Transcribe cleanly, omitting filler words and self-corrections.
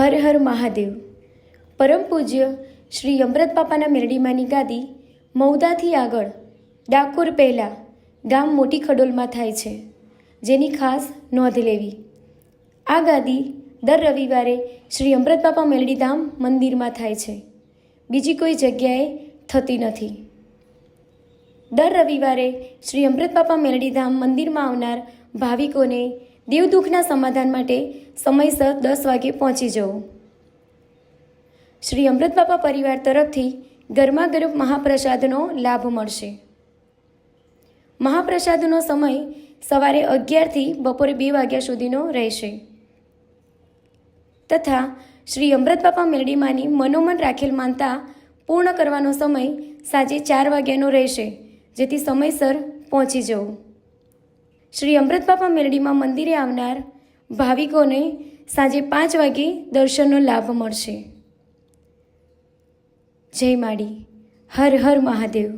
હર હર મહાદેવ. પરમ પૂજ્ય શ્રી અમૃત બાપાના મેરડીમાંની ગાદી મૌદાથી આગળ ડાકોર પહેલાં ગામ મોટી ખડોલમાં થાય છે, જેની ખાસ નોંધ લેવી. આ ગાદી દર રવિવારે શ્રી અમૃત બાપા મેરડીધામ મંદિરમાં થાય છે, બીજી કોઈ જગ્યાએ થતી નથી. દર રવિવારે શ્રી અમૃત બાપા મેરડીધામ મંદિરમાં આવનાર ભાવિકોને દેવદુખના સમાધાન માટે સમયસર 10 વાગે પહોંચી જવું. શ્રી અમૃત બાપા પરિવાર તરફથી ગરમાગરમ મહાપ્રસાદનો લાભ મળશે. મહાપ્રસાદનો સમય સવારે 11થી બપોરે 2 વાગ્યા સુધીનો રહેશે તથા શ્રી અમૃત બાપા મેરડીમાંની મનોમન રાખેલ માનતા પૂર્ણ કરવાનો સમય સાંજે 4 વાગ્યાનો રહેશે, જેથી સમયસર પહોંચી જવું. શ્રી અમૃત બાપા મેરડીમાં મંદિરે આવનાર ભાવિકોને સાંજે 5 વાગે દર્શનનો લાભ મળશે. જય માડી. હર હર મહાદેવ.